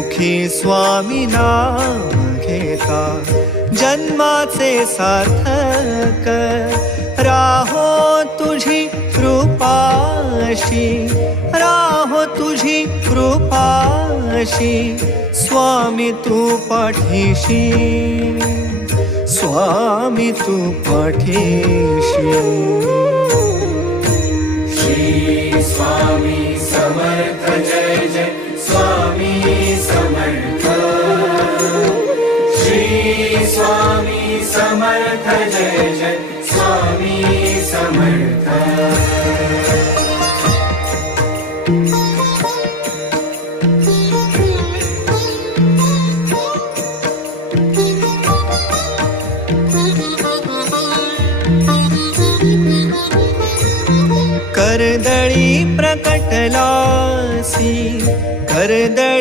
मुखी स्वामी नाम घेता जन्माचे सार्थक राहो तुझी कृपाशी, राहो तुझी कृपाशी स्वामी तू पाठीशी, स्वामी तू पाठीशी. श्री स्वामी समर्थ जय जय स्वामी समर्थ. श्री स्वामी समर्थ जय जय स्वामी समर्थ. कर्दळी प्रकटलासी, कर्दळी